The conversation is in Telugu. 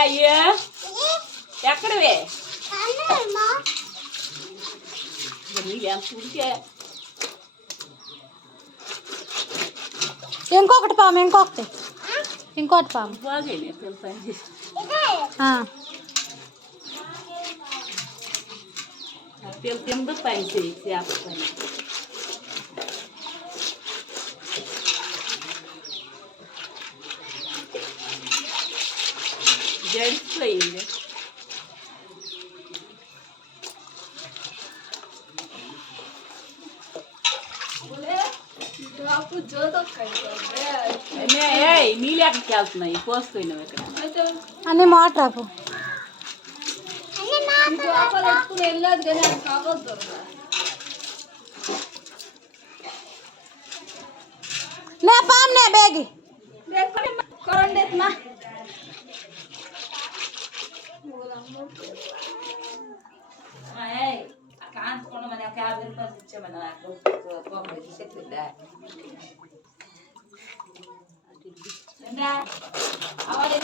అయ్యో ఎక్కడవే ఇంకొకటి పాము ఇంకోటి పాము కింద పని చేయి చేప పని జడిసిపోయింది నీళ్ళు ఎక్కడికి వెళ్తున్నాయి పోస్తున్నావు ఇక్కడ అన్నీ మోటాపు వెళ్ళదు కానీ కావద్దు నే పాము నే బేగి కాంచుకోండి మన 50 రూపాయలు ఇచ్చామని నాకు చెప్పిద్దా అవన్నీ